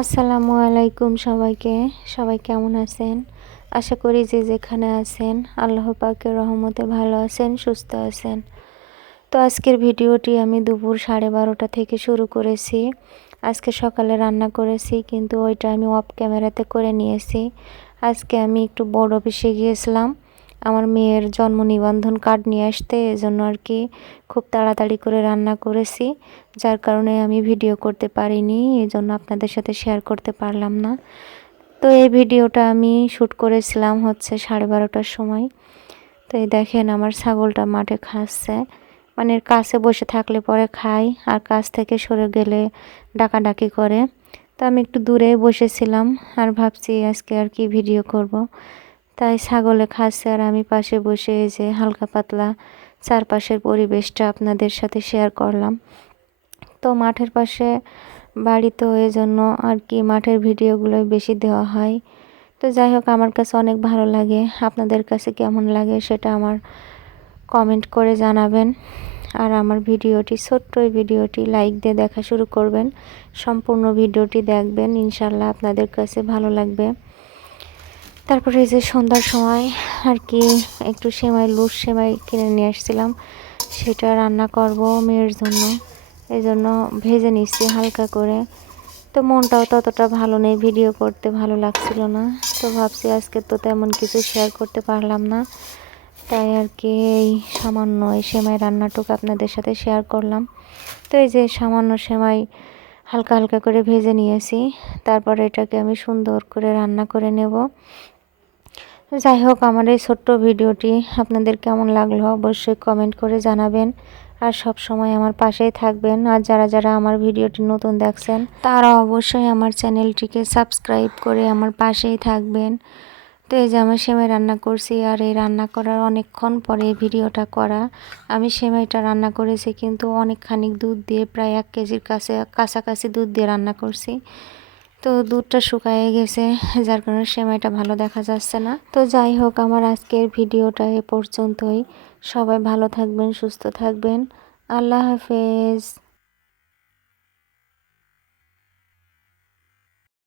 আসসালামু আলাইকুম সবাইকে। সবাই কেমন আছেন? আশা করি যে যেখানে আছেন, আল্লাহ পাকের রহমতে ভালো আছেন, সুস্থ আছেন। তো আজকের ভিডিওটি আমি দুপুর সাড়ে বারোটা থেকে শুরু করেছি। আজকে সকালে রান্না করেছি, কিন্তু ওইটা আমি অফ ক্যামেরাতে করে নিয়েছি। আজকে আমি একটু বড় অফিসে গিয়েছিলাম। আমার মেয়ের জন্ম নিবন্ধন কার্ড নিয়ে আসতে এজন্য আর কি খুব তাড়াতাড়ি করে রান্না করেছি, যার কারণে আমি ভিডিও করতে পারিনি এই জন্য আপনাদের সাথে শেয়ার করতে পারলাম না। তো এই ভিডিওটা আমি শ্যুট করেছিলাম হচ্ছে সাড়ে বারোটার সময়। তো এই দেখেন আমার ছাগলটা মাঠে খাচ্ছে মানে কাছে বসে থাকলে পরে খায়, আর কাছ থেকে সরে গেলে ডাকাডাকি করে। তো আমি একটু দূরে বসেছিলাম, আর ভাবছি আজকে আর কি ভিডিও করব। তাই ছাগলে খাচ্ছে আর আমি পাশে বসে এই যে হালকা পাতলা চারপাশের পরিবেশটা আপনাদের সাথে শেয়ার করলাম। তো মাঠের পাশে বাড়ি তো এই জন্য আর কি মাঠের ভিডিওগুলোই বেশি দেওয়া হয়। তো যাই হোক, আমার কাছে অনেক ভালো লাগে। আপনাদের কাছে কেমন লাগে সেটা আমার কমেন্ট করে জানাবেন। আর আমার ভিডিওটি, ছোট্ট ভিডিওটি লাইক দিয়ে দেখা শুরু করবেন। সম্পূর্ণ ভিডিওটি দেখবেন। ইনশাল্লাহ আপনাদের কাছে ভালো লাগবে। তারপরে এই যে সন্ধ্যার সময় আর কি, একটু সেমাই, লুজ সেমাই কিনে নিয়ে আসছিলাম। সেটা রান্না করব মেয়ের জন্য। এই জন্য ভেজে নিচ্ছি হালকা করে। তো মনটাও ততটা ভালো নেই, ভিডিও করতে ভালো লাগছিল না। তো ভাবছি আজকে তো তেমন কিছু শেয়ার করতে পারলাম না। তাই আর কি এই সামান্য এই সেমাই রান্নাটুকু আপনাদের সাথে শেয়ার করলাম। তো এই যে সামান্য সেমাই হালকা হালকা করে ভেজে নিয়েছি। তারপরে এটাকে আমি সুন্দর করে রান্না করে নেব। যাই হোক, আমার এই ছোট্ট ভিডিওটি আপনাদের কেমন লাগল অবশ্যই কমেন্ট করে জানাবেন। আর সব সময় আমার পাশেই থাকবেন। আর যারা যারা আমার ভিডিওটি নতুন দেখছেন, তারা অবশ্যই আমার চ্যানেলটিকে সাবস্ক্রাইব করে আমার পাশেই থাকবেন। তো এই যে আমি সেমাই রান্না করছি, আর এই রান্না করার অনেকক্ষণ পরে ভিডিওটা করা। আমি সেমাইটা রান্না করেছি, কিন্তু অনেকখানি দুধ দিয়ে প্রায় এক কেজির কাছে, কাছাকাছি দুধ দিয়ে রান্না করছি। তো দুধটা শুকায়ে গেছে, যার কারণে সেমাইটা ভালো দেখা যাচ্ছে না। তো যাই হোক, আমার আজকের ভিডিওটা এ পর্যন্তই। সবাই ভালো থাকবেন, সুস্থ থাকবেন। আল্লাহ হাফেজ।